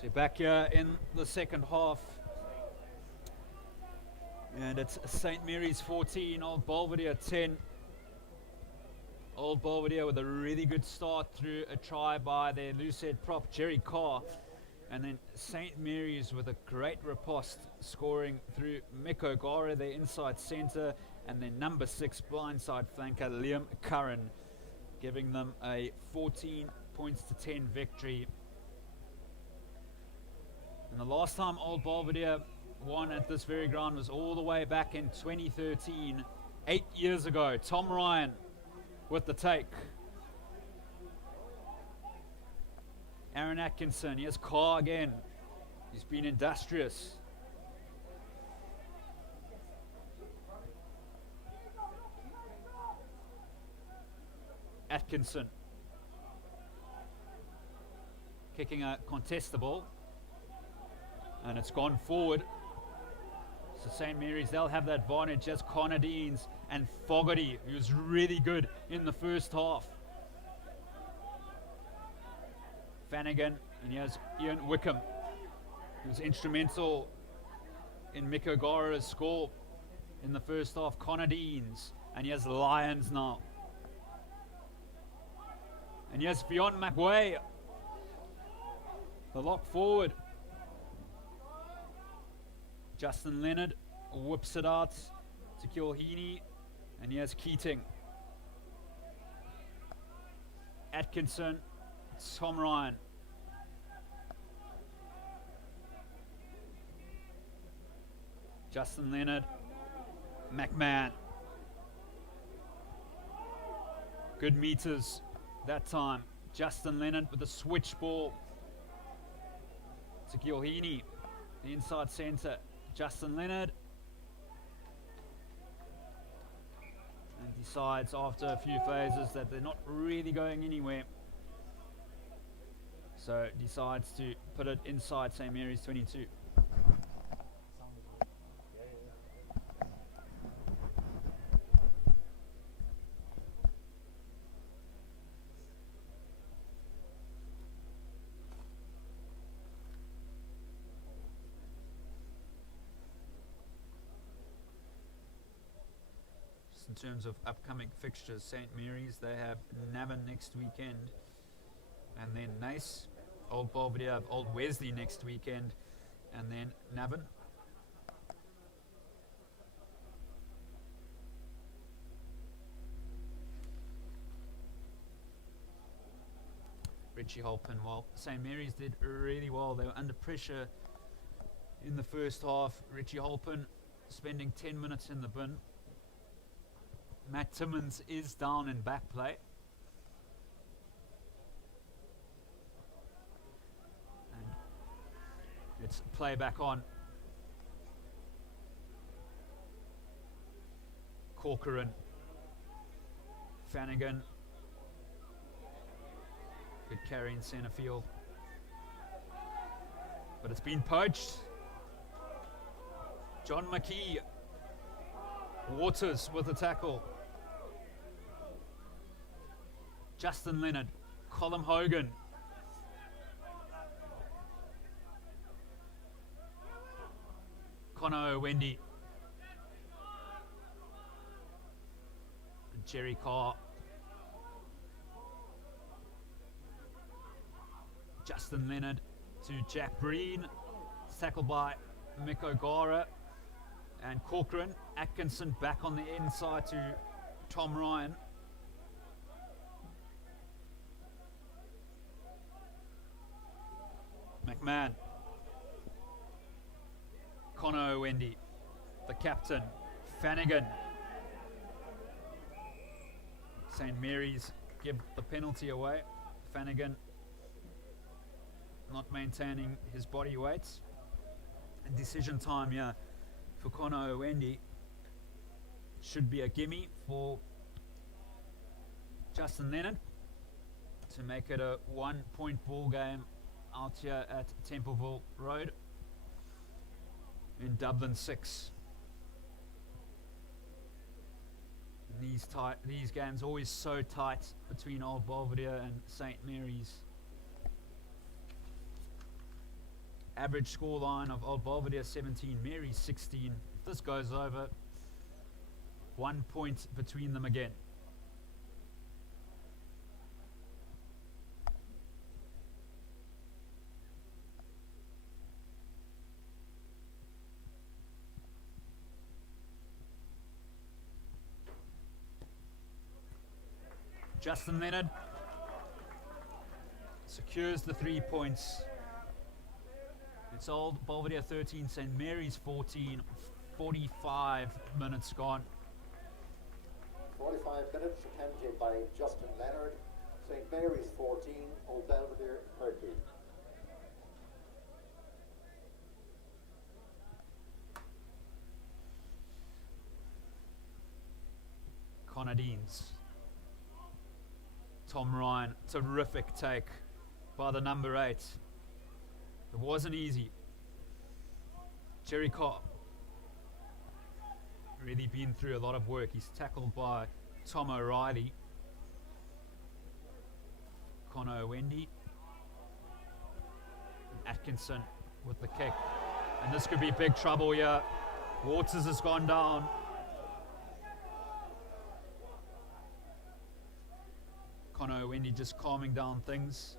So back here in the second half. And it's St. Mary's 14, Old Belvedere 10. Old Belvedere with a really good start through a try by their loosehead prop, Jerry Carr. And then St. Mary's with a great riposte, scoring through Mick O'Gara, their inside centre, and then number 6 blindside flanker, Liam Curran, giving them a 14 points to 10 victory. And the last time Old Belvedere won at this very ground was all the way back in 2013, 8 years ago. Tom Ryan with the take. Aaron Atkinson, here's Carr again. He's been industrious. Atkinson. Kicking a contestable. And it's gone forward. So St. Mary's, they'll have the advantage as Connor Deans and Fogarty, who's really good in the first half. Flanagan, and here's Ian Wickham, who's instrumental in Mick O'Gara's score in the first half. Connor Deans, and here's Lions now. And here's Fionn McWay, the lock forward. Justin Leonard whips it out to Kilheaney, and here's Keating. Atkinson, Tom Ryan. Justin Leonard, McMahon. Good meters that time. Justin Leonard with a switch ball to Kilheaney, the inside centre. Justin Leonard, and decides after a few phases that they're not really going anywhere, so decides to put it inside St. Mary's 22. In terms of upcoming fixtures, St. Mary's, they have Navan next weekend, and then Nace. Old Belvedere have Old Wesley next weekend, and then Navan. Richie Holpen, well, St. Mary's did really well. They were under pressure in the first half. Richie Holpen spending 10 minutes in the bin. Matt Timmins is down in back play. And it's play back on. Corcoran. Flanagan. Good carry in centre field. But it's been poached. John McKee. Waters with the tackle. Justin Leonard, Colin Hogan. Connor Wendy. And Jerry Carr. Justin Leonard to Jack Breen. Tackled by Mick O'Gara. And Corcoran. Atkinson back on the inside to Tom Ryan. McMahon. Connor Wendy, the captain. Flanagan. St. Mary's give the penalty away. Flanagan not maintaining his body weight. And decision time here for Connor Wendy should be a gimme for Justin Leonard to make it a 1-point ball game out here at Templeville Road in Dublin 6. And these games always so tight between Old Belvedere and St. Mary's. Average scoreline of Old Belvedere 17, Mary's 16. If this goes over, 1 point between them again. Justin Leonard secures the 3 points. It's Old Belvedere 13, St. Mary's 14, 45 minutes gone. 45 minutes, accounted by Justin Leonard. St. Mary's 14, Old Belvedere 13. Connor Deans. Tom Ryan, terrific take by the number 8. It wasn't easy. Jerry Carr, really been through a lot of work. He's tackled by Tom O'Reilly. Connor Wendy. Atkinson with the kick. And this could be big trouble here. Waters has gone down. Connor Wendy just calming down things.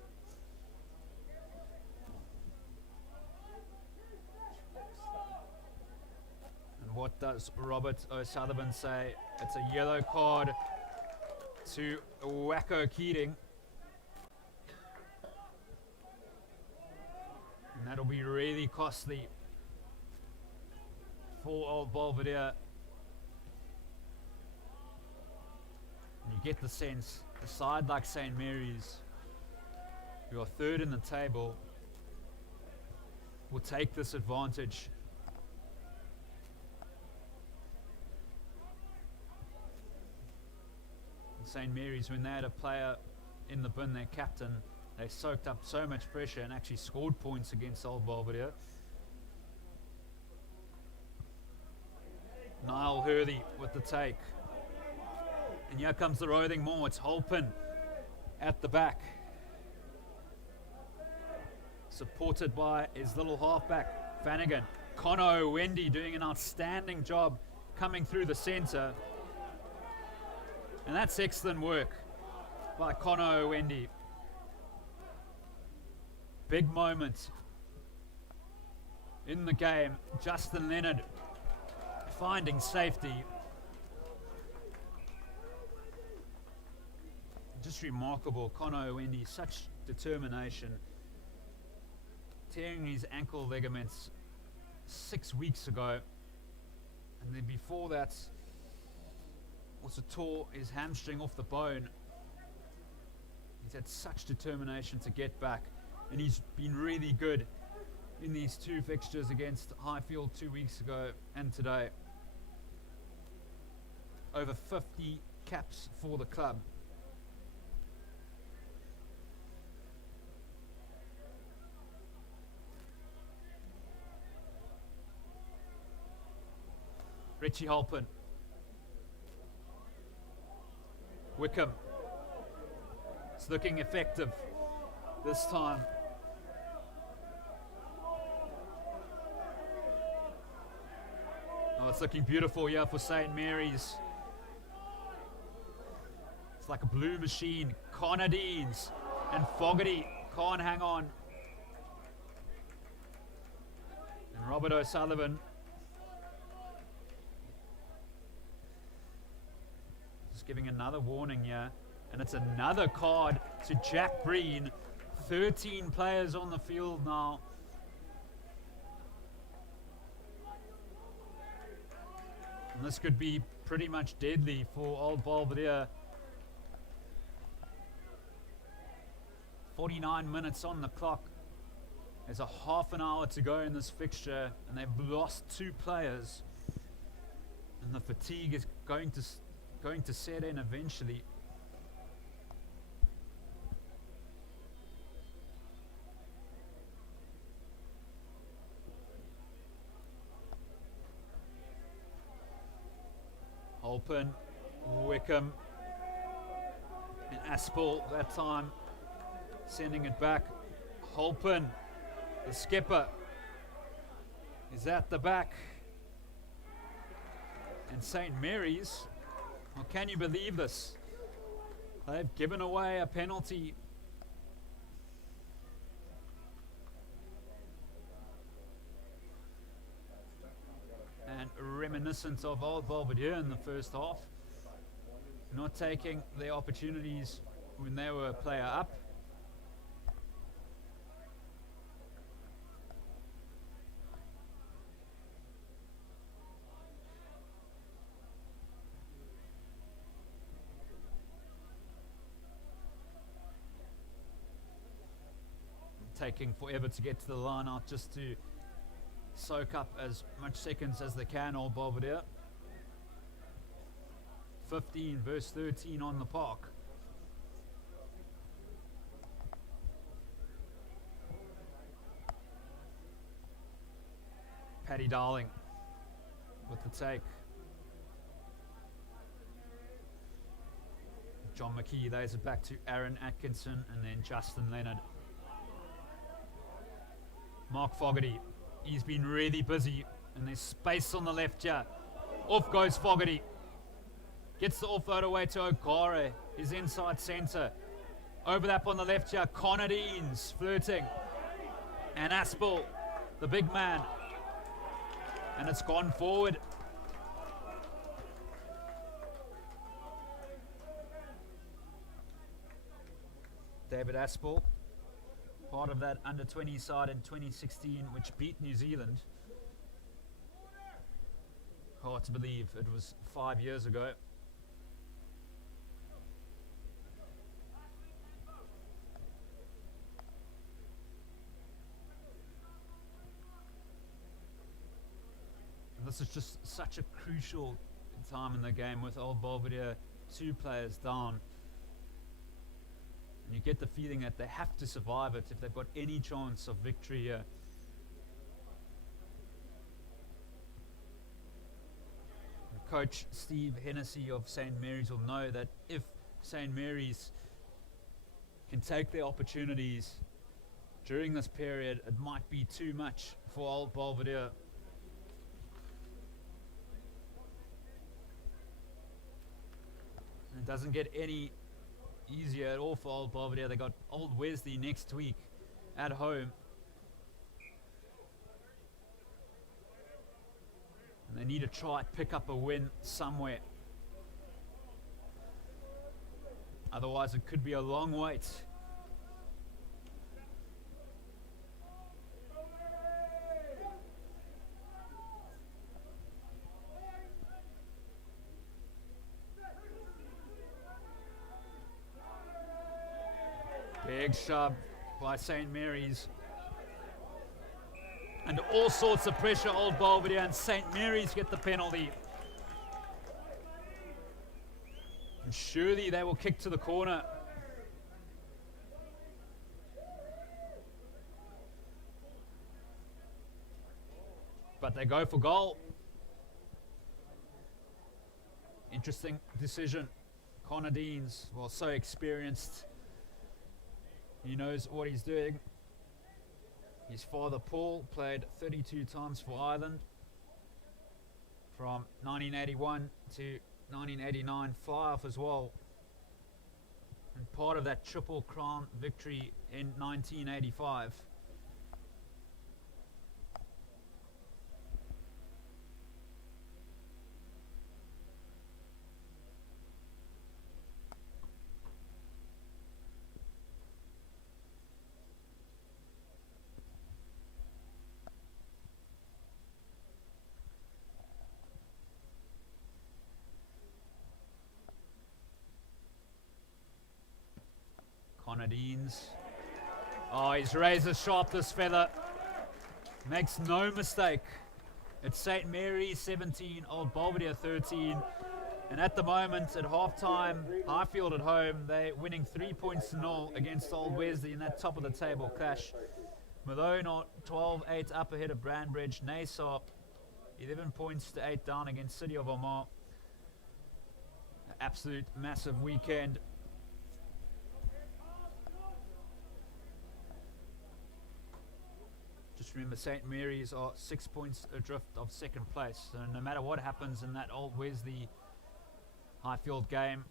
And what does Robert O'Sullivan say? It's a yellow card to Wacko Keating. And that'll be really costly for Old Belvedere. And you get the sense, a side like St. Mary's, who are third in the table, will take this advantage. St. Mary's, when they had a player in the bin, their captain, they soaked up so much pressure and actually scored points against Old Belvedere. Niall Hurley with the take. And here comes the roving more. It's Holpin at the back. Supported by his little halfback, Flanagan. Connor Wendy doing an outstanding job coming through the centre. And that's excellent work by Connor Wendy. Big moment in the game. Justin Leonard finding safety. Just remarkable. Connor Wendy, such determination. Tearing his ankle ligaments 6 weeks ago. And then before that, also tore his hamstring off the bone. He's had such determination to get back. And he's been really good in these 2 fixtures against Highfield 2 weeks ago and today. Over 50 caps for the club. Richie Holpin. Wickham. It's looking effective this time. Oh, it's looking beautiful here for St. Mary's. It's like a blue machine. Connor Deans and Fogarty can't hang on. And Robert O'Sullivan just giving another warning here. And it's another card to Jack Breen. 13 players on the field now. And this could be pretty much deadly for Old Belvedere. 49 minutes on the clock. There's a half an hour to go in this fixture, and they've lost 2 players. And the fatigue is going to set in eventually. Holpin, Wickham, and Aspel that time sending it back. Holpin, the skipper, is at the back. And St. Mary's, oh, can you believe this? They've given away a penalty. And reminiscent of Old Belvedere in the first half. Not taking the opportunities when they were a player up. Taking forever to get to the line out just to soak up as much seconds as they can, Old Belvedere. 15 verse 13 on the park. Paddy Darling with the take. John McKee lays it back to Aaron Atkinson and then Justin Leonard. Mark Fogarty, he's been really busy and there's space on the left here. Off goes Fogarty. Gets the offload away to O'Gara, his inside centre. Overlap on the left here, Connor Deans flirting. And Aspel, the big man. And it's gone forward. David Aspel, part of that under-20 side in 2016, which beat New Zealand. Hard to believe it was 5 years ago. And this is just such a crucial time in the game with Old Belvedere, 2 players down. You get the feeling that they have to survive it if they've got any chance of victory here. Coach Steve Hennessy of St. Mary's will know that if St. Mary's can take their opportunities during this period, it might be too much for Old Belvedere. And it doesn't get any easier at all for Old Belvedere. They got Old Wesley next week at home. And they need to try and pick up a win somewhere. Otherwise it could be a long wait. Big shove by St. Mary's. And all sorts of pressure, Old Belvedere, and St. Mary's get the penalty. And surely they will kick to the corner. But they go for goal. Interesting decision. Connor Deans, well, so experienced. He knows what he's doing. His father, Paul, played 32 times for Ireland from 1981 to 1989, fly-off as well. And part of that Triple Crown victory in 1985. Connor Deans. Oh, he's razor sharp, this fella. Makes no mistake. It's St. Mary's 17, Old Belvedere 13. And at the moment, at halftime, Highfield at home, they're winning 3 points to 0 against Old Wesley in that top of the table clash. Malone 12-8 up ahead of Brandbridge. Nassau 11 points to 8 down against City of Omagh. Absolute massive weekend. Just Remember, St. Mary's are 6 points adrift of second place. So no matter what happens in that Old Wesley Highfield game,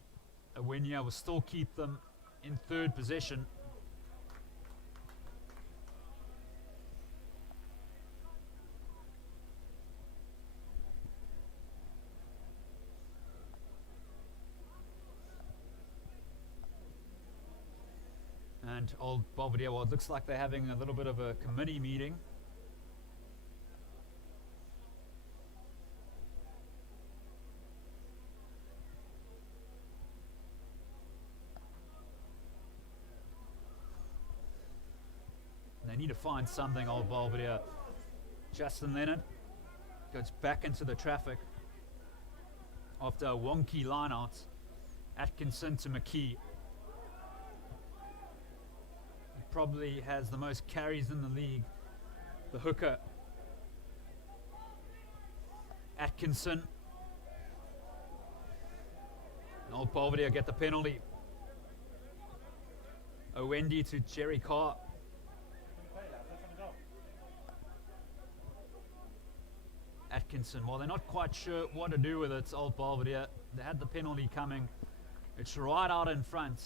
Awenia will still keep them in third position. And Old Belvedere, well, it looks like they're having a little bit of a committee meeting. They need to find something, Old Belvedere. Justin Leonard goes back into the traffic after a wonky line out. Atkinson to McKee. Probably has the most carries in the league. The hooker. Atkinson. And Old Belvedere get the penalty. Owendi to Jerry Carr. Atkinson, well, they're not quite sure what to do with it. It's Old Belvedere. They had the penalty coming. It's right out in front.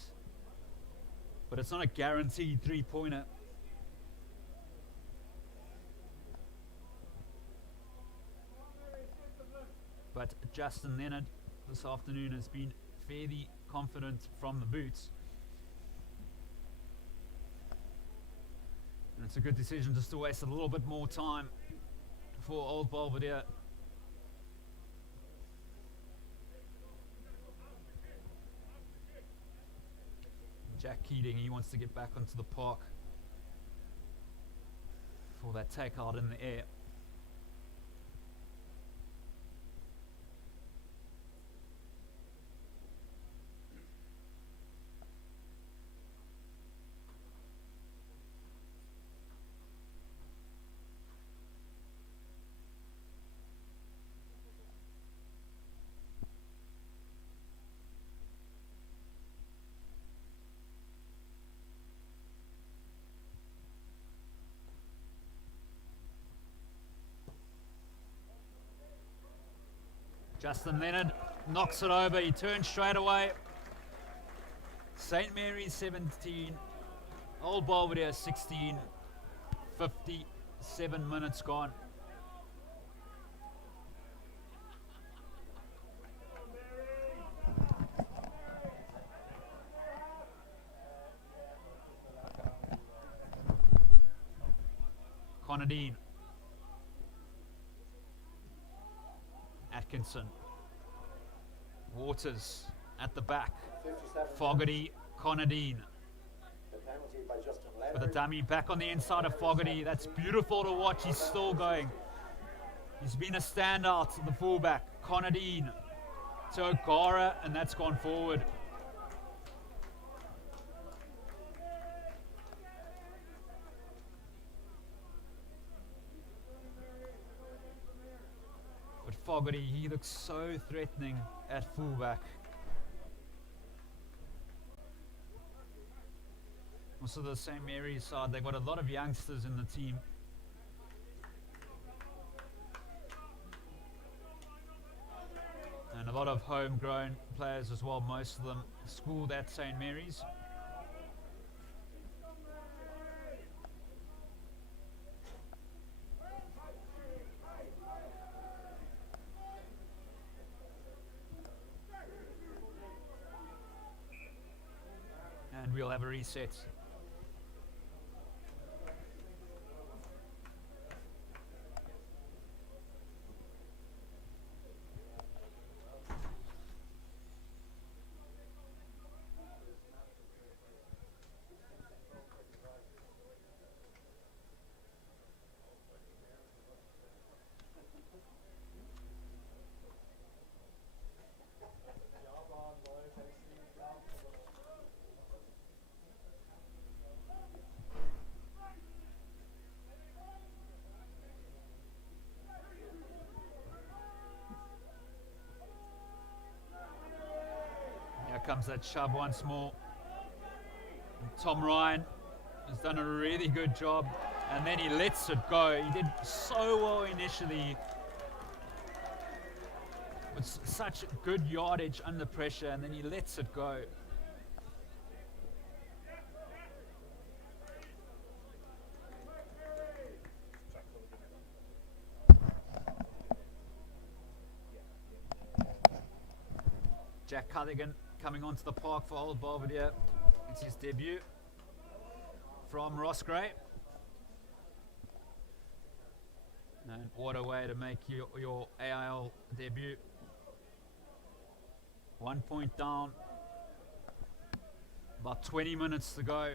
But it's not a guaranteed three-pointer. But Justin Leonard this afternoon has been fairly confident from the boots. And it's a good decision just to waste a little bit more time for Old Belvedere. Jack Keating, he wants to get back onto the park for that takeout in the air. Justin Leonard knocks it over. He turns straight away. St. Mary's 17, Old Belvedere 16, 57 minutes gone. Conadine. Atkinson. Waters at the back. Fogarty, Conadine. The penalty by Justin With a Leonard. dummy back on the inside of Fogarty. That's beautiful to watch. He's still going. He's been a standout, the fullback. Conadine to O'Gara, and that's gone forward. But Fogarty, he looks so threatening at fullback. Also the St. Mary's side, they've got a lot of youngsters in the team. And a lot of homegrown players as well, most of them schooled at St. Mary's. And we'll have a reset. Comes that shove once more. And Tom Ryan has done a really good job And then he lets it go. He did so well initially, with such good yardage under pressure, and then he lets it go. Jack Cuthigan coming onto the park for Old Belvedere. It's his debut from Ross Gray. And what a way to make your AIL debut. 1 point down. About 20 minutes to go.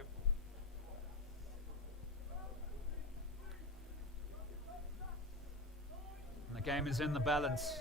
And the game is in the balance.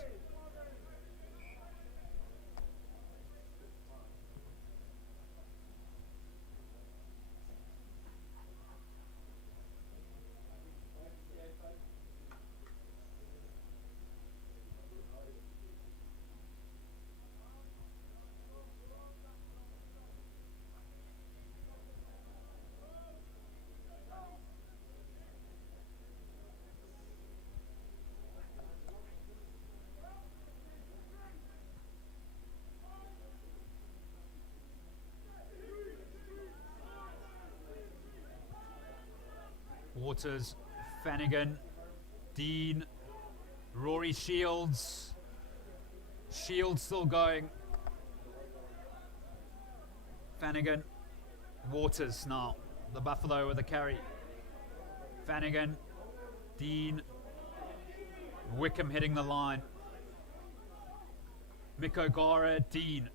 Waters, Flanagan, Dean, Rory Shields. Shields still going. Flanagan, Waters now. The Buffalo with the carry. Flanagan, Dean, Wickham hitting the line. Mick O'Gara, Dean.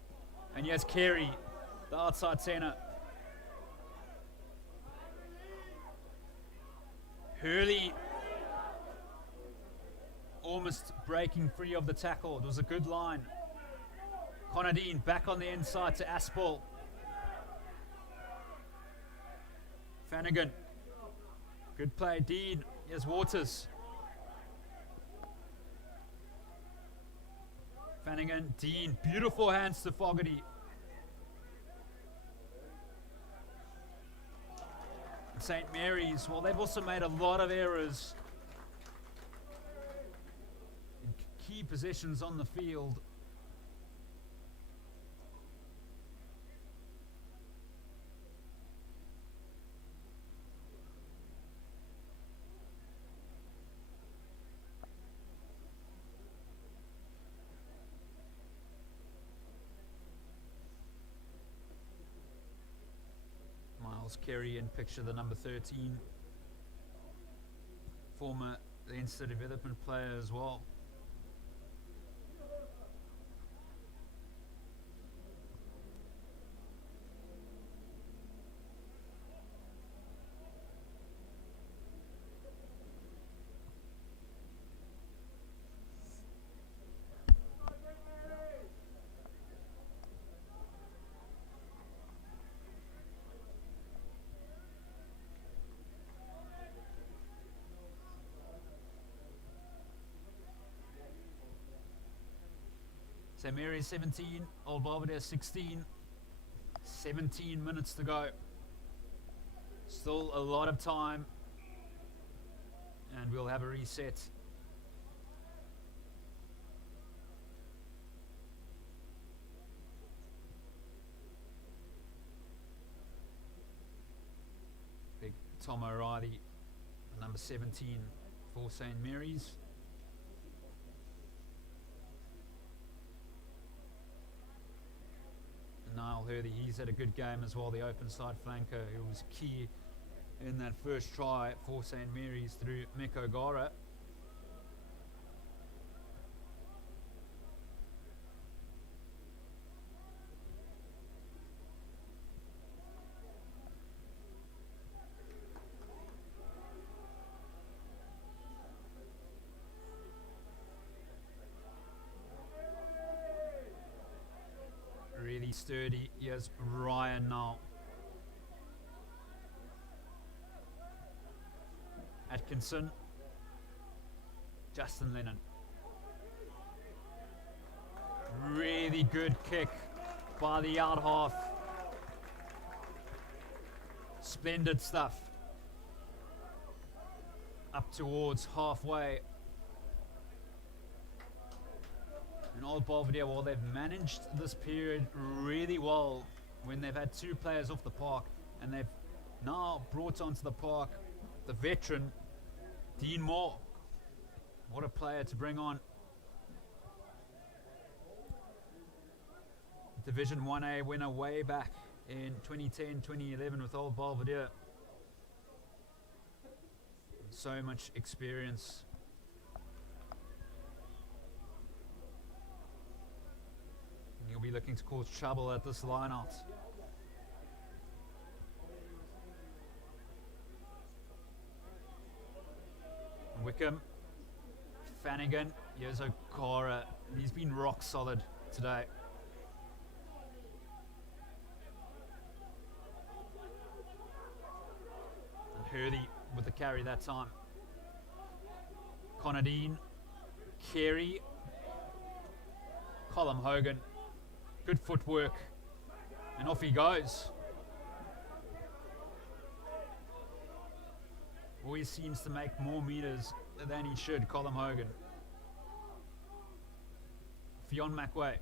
And yes, Carey, the outside centre. Hurley almost breaking free of the tackle. It was a good line. Connor Dean back on the inside to Aspel. Flanagan. Good play, Dean. Here's Waters. Flanagan, Dean. Beautiful hands to Fogarty. St. Mary's, well, they've also made a lot of errors in key positions on the field. Miles Carey in picture, the number 13. Former Leinster development player as well. St. Mary's 17, Old Belvedere 16, 17 minutes to go. Still a lot of time, and we'll have a reset. Big Tom O'Reilly, number 17 for St. Mary's. Niall Hurley, he's had a good game as well, the open side flanker, who was key in that first try for St. Mary's through Mick O'Gara. Really sturdy. Here's Ryan now. Atkinson. Justin Lennon. Really good kick by the out half. Splendid stuff. up towards halfway. And Old Belvedere, well, they've managed this period really well when they've had two players off the park, and they've now brought onto the park the veteran Dean Moore. What a player to bring on. Division 1A winner way back in 2010-2011 with Old Belvedere. So much experience. He'll be looking to cause trouble at this line-out. Wickham, Flanagan, here's O'Cara. He's been rock solid today. And Hurley with the carry that time. Conradine, Carey, Colin Hogan. Good footwork, and off he goes. Always seems to make more meters than he should, Colin Hogan. Fionn McWay.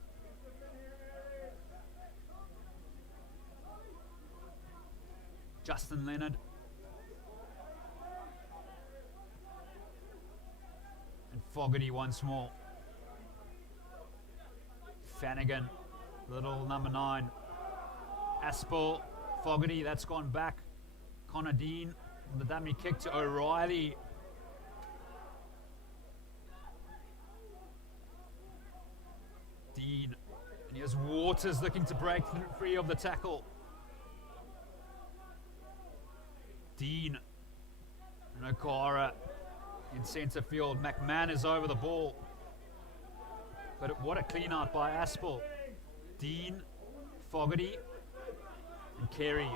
Justin Leonard. And Fogarty once more. Flanagan. Little number 9. Aspel, Fogarty, that's gone back. Conradine, the dummy kick to O'Reilly. Dean, and here's Waters looking to break free of the tackle. Dean and O'Cara in centre field. McMahon is over the ball. But what a clean out by Aspel. Dean, Fogarty, and Carey.